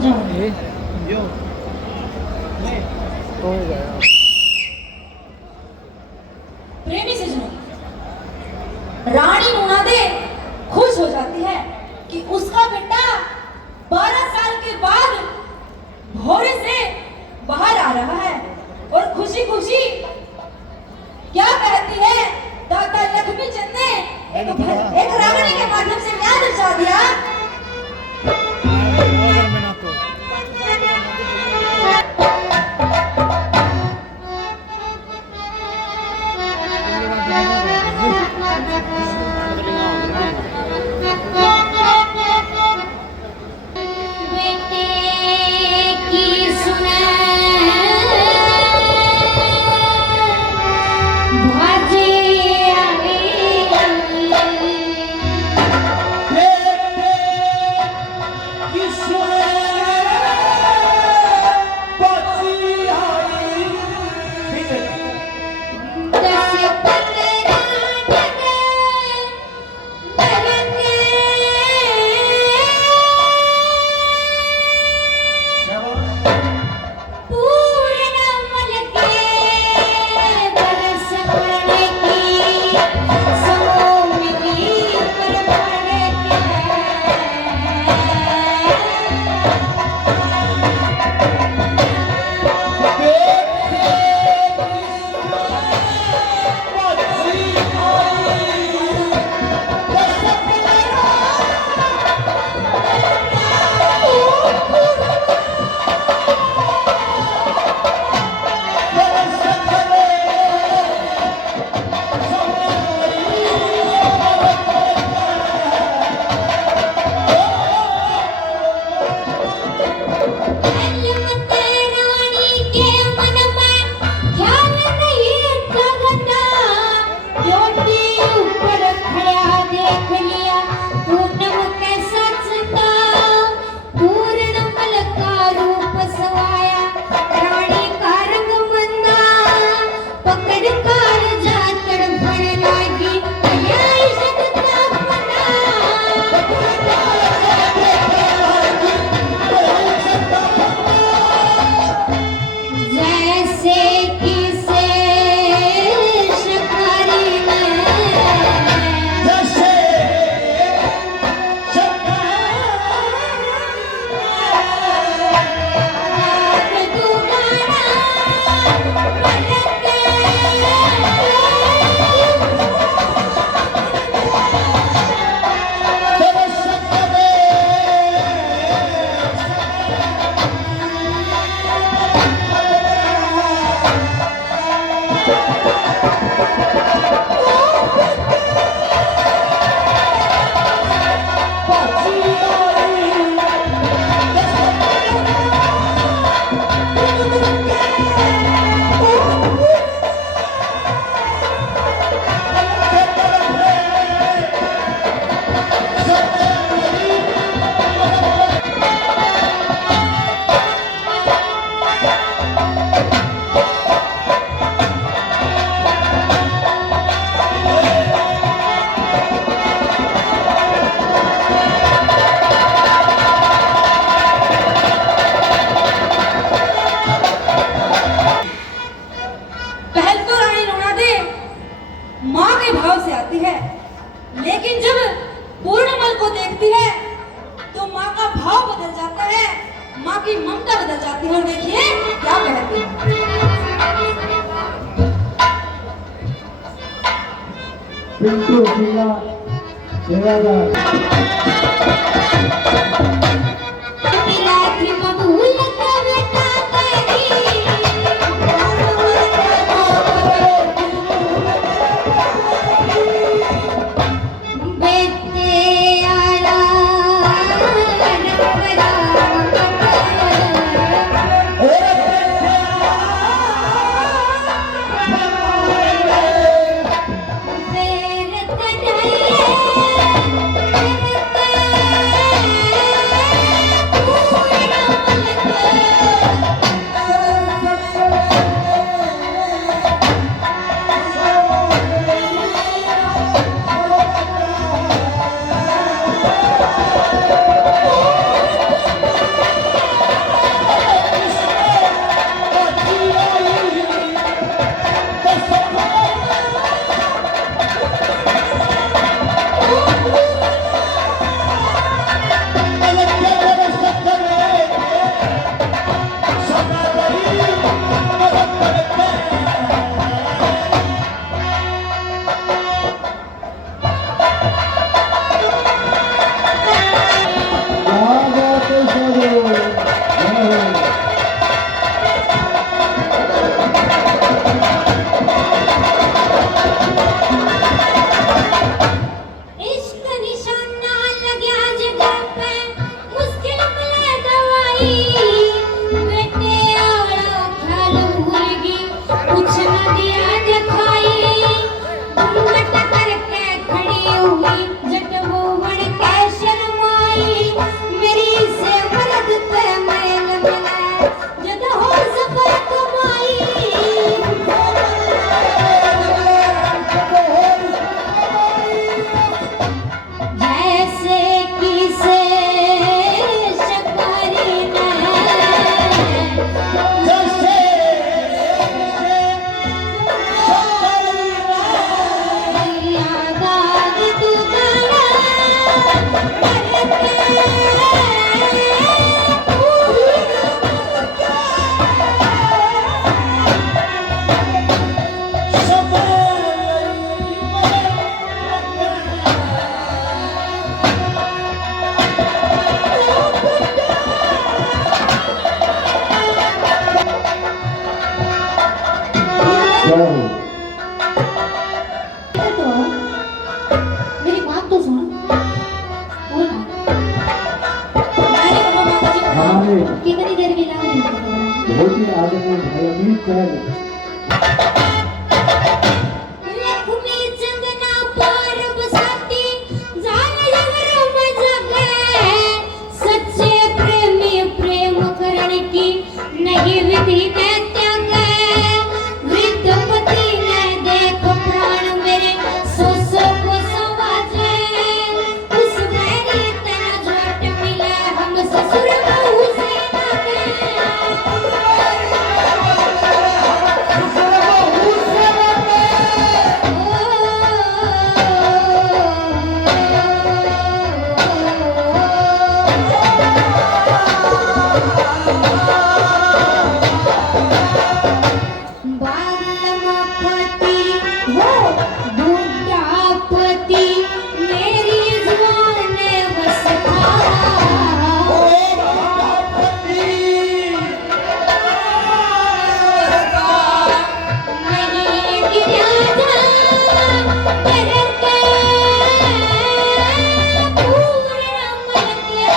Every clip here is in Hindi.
प्रेमी सजनों, रानी नूनादे खुश हो जाती है कि उसका बेटा 12 साल के बाद भोरे से बाहर आ रहा है और खुशी खुशी क्या कहती है, दादा लक्ष्मी चंद ने एक रावणी के माध्यम से क्या दर्शा दिया। लेकिन जब पूर्णमल को देखती है तो माँ का भाव बदल जाता है, माँ की ममता बदल जाती है। और देखिए क्या कहती आए। कितनी देर की लाऊं? बहुत ही आगे में भाई अमित चल। लक्ष्मी चंदना पार बसाती जाने जगरों में जगे सच्चे प्रेमी प्रेम करण की नहीं विधि ने त्यागे वृद्ध पति ने देख प्राण मेरे सो को समाजे उस मेरी तेरा झोट मिले हम ससुर बहू से नाते बालमपति वो बुढ़ापति मेरी जुबान बस था नहीं गिरा जा करके पूर्ण मन के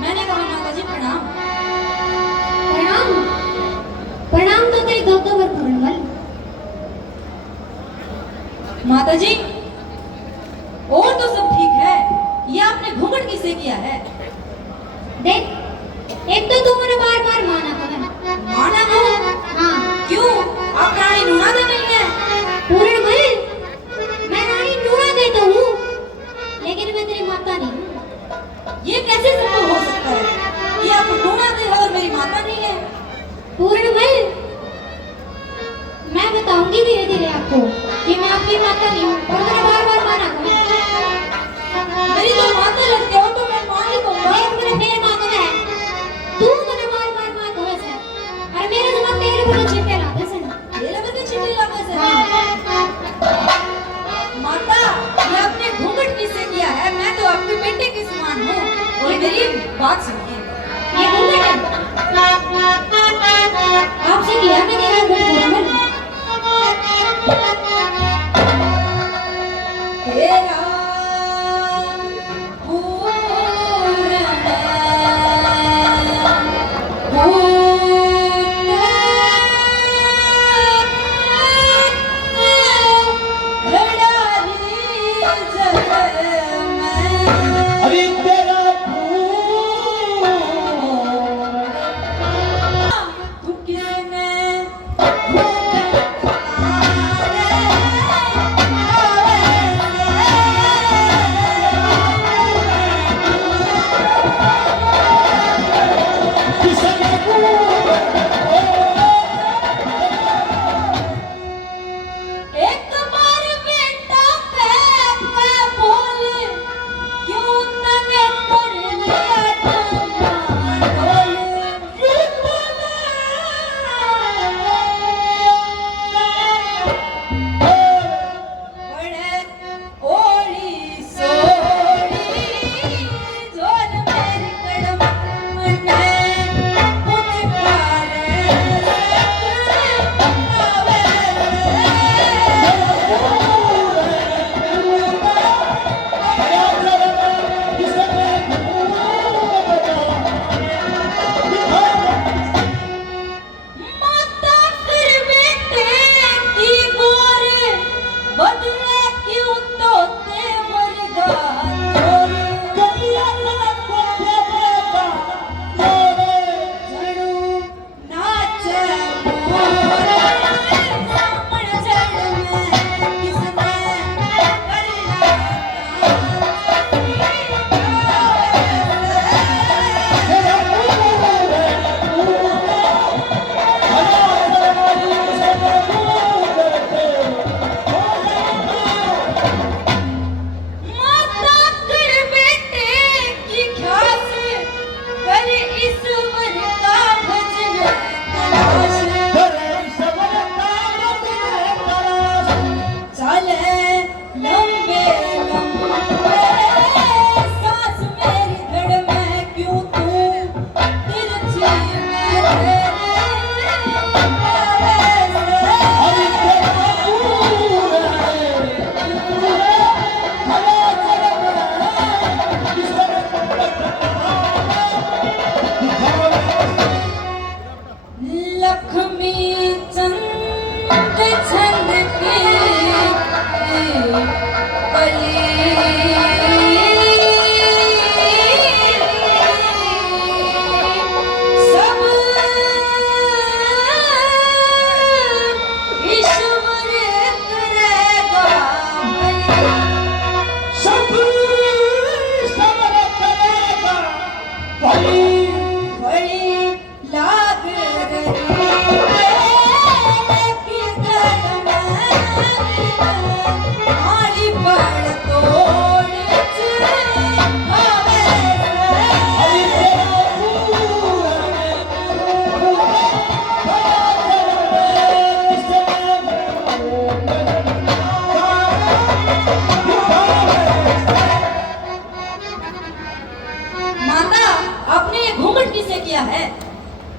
मैंने कहा माता जी प्रणाम। प्रणाम प्रणाम तो तेरे गौतम और पूर्णमल माता जी और तो सब ठीक है, ये आपने घूंघट किसे किया है? देख एक तो तू मुझे बार बार माना कर माना को? हाँ क्यों? आप रानी नूरादा नहीं है? पूर्णमल मैं रानी नूरा दे तो हूँ लेकिन मैं तेरी माता नहीं हूँ ये कैसे संभव हो सकता है कि आप नूरादे है और मेरी माता नहीं है? पूर्णमल मैं बताऊंगी धीरे धीरे आपको कि मैं आपकी माता नहीं हूँ और मेरा बार बार माना कर मेरी तो माता लगते हो तो मैं माँ ही को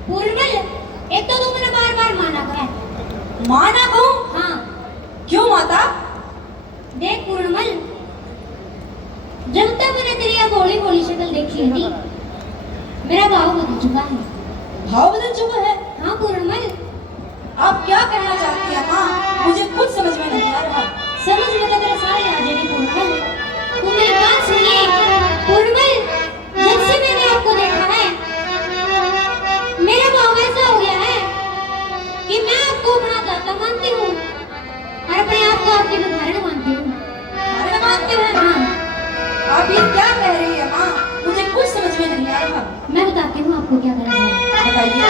पूर्णमल, एक तो तुमने बार बार माना है। माना कहूँ? हाँ क्यों माता? देख पूर्णमल, जब तक मैंने तेरी ये भोली भोली शक्ल देखी है नी, मेरा भाव बदल चुका है। भाव बदल चुका है? हाँ पूर्णमल, आप क्या कहना चाहती हैं माँ? मुझे कुछ समझ में नहीं आ रहा। समझ में तो तेरे सारे आ जाएंगे पूर्णमल। तुम मेरी बात सुनिए पूर्णमल, जब से मैंने आपको देखा है मेरा भाव ऐसा हो गया है कि मैं आपको अपना दाता मानती हूँ और अपने आप को आपके उदाहरण मानती हूँ। अरे मानते हैं? हाँ आप ये क्या कह रही है माँ? मुझे कुछ समझ में नहीं आ रहा। मैं बताती हूँ आपको क्या करना है। बताइए।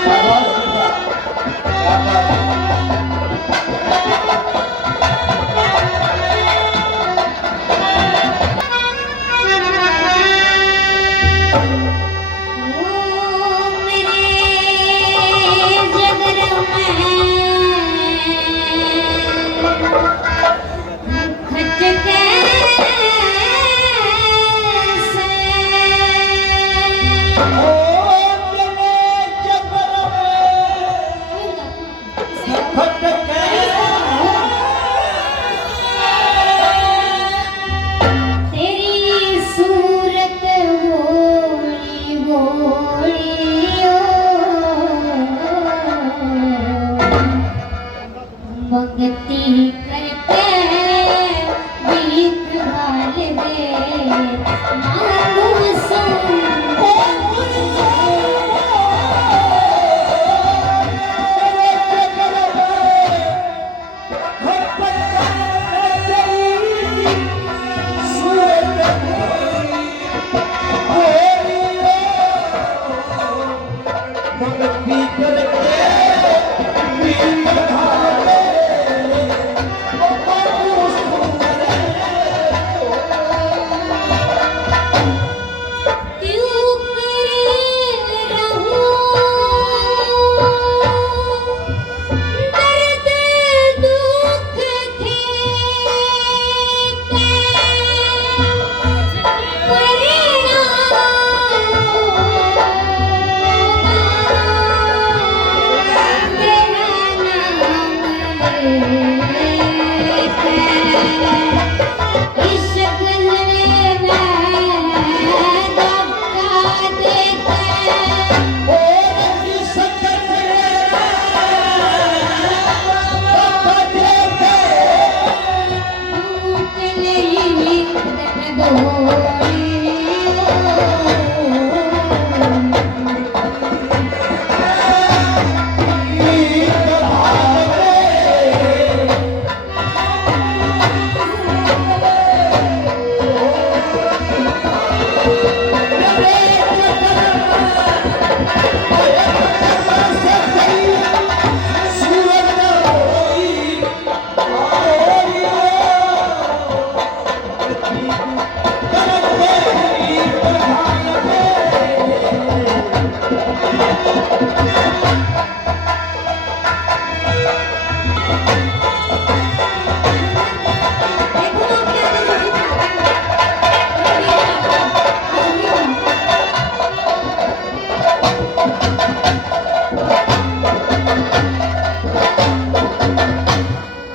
शाबाश बेटा, क्या बात है। ओ मेरे जगर में खच तेरी सूरत भोली भोली मंगती करके भीख घाल दे मांगू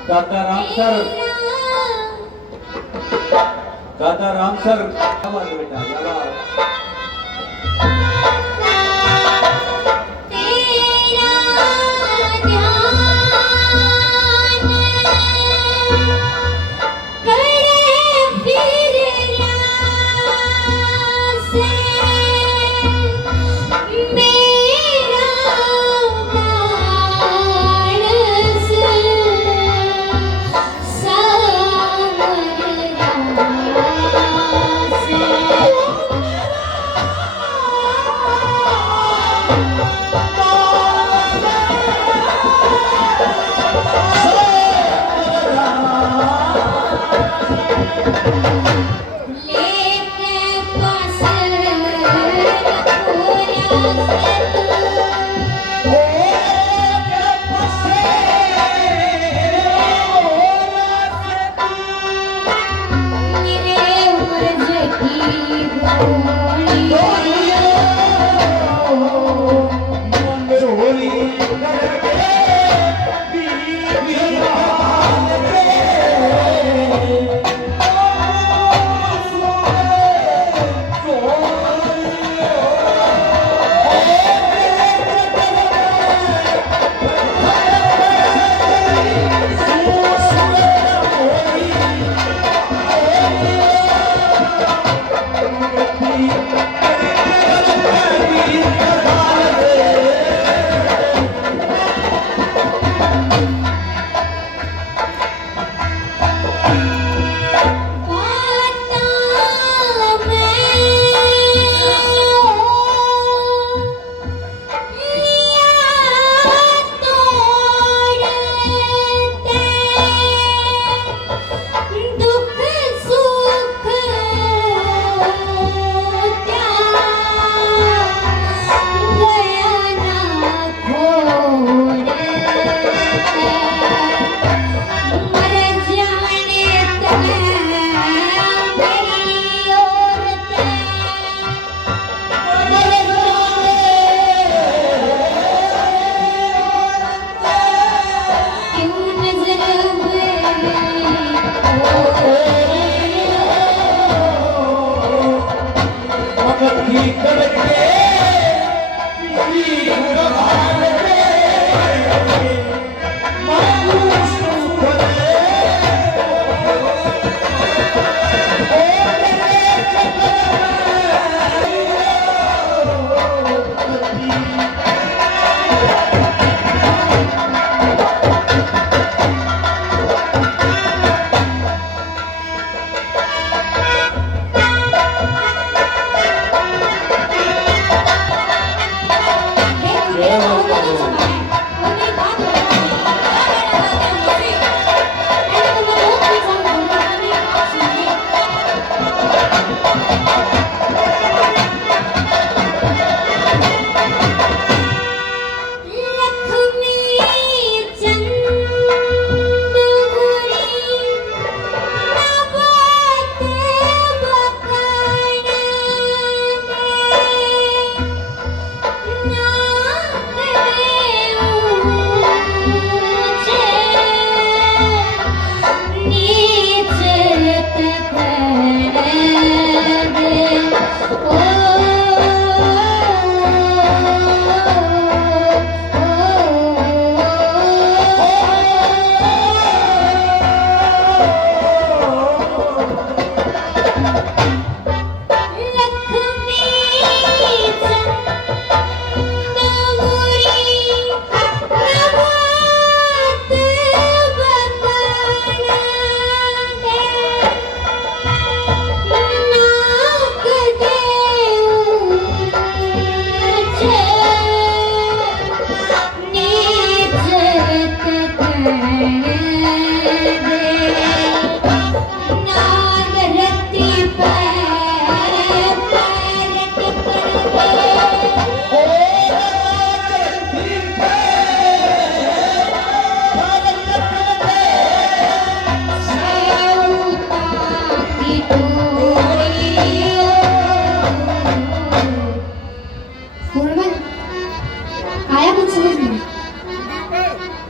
दादा राम सर, दादा राम सर, क्या बात है बेटा, क्या बात।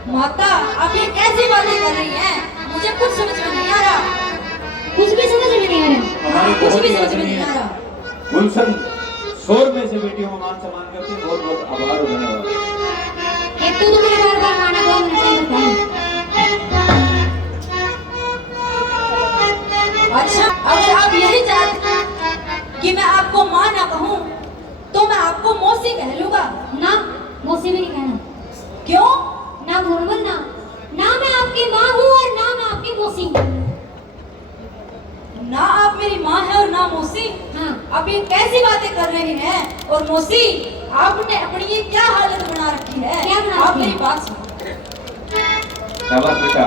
माता आप ये कैसी बातें कर रही हैं? मुझे कुछ समझ में नहीं आ रहा। कुछ भी समझ में नहीं आ रहा। हमारी कुछ बहुत भी ही समझ में आदरणीय नहीं आ रहा। गुलशन 100 में से बेटियों को मान सम्मान करते हैं। बहुत बहुत आभार और धन्यवाद। एक तो मेरे बार बार खाना खाओ नहीं बताएं। अच्छा अगर आप यही चाहते कि मैं आपको माँ ना कहूँ तो मैं आपको मौसी कह लूंगा। ना मौसी में नहीं कहना। क्यों? ना भोरमल ना ना मैं आपकी माँ हूँ और ना मैं आपकी मौसी हूँ। ना आप मेरी माँ है और ना मौसी। हाँ आप ये कैसी बातें कर रहे हैं? और मौसी आपने अपनी ये क्या हालत बना रखी है? क्या बना आप रखी है? मेरी बात सुनो। शाबाश बेटा।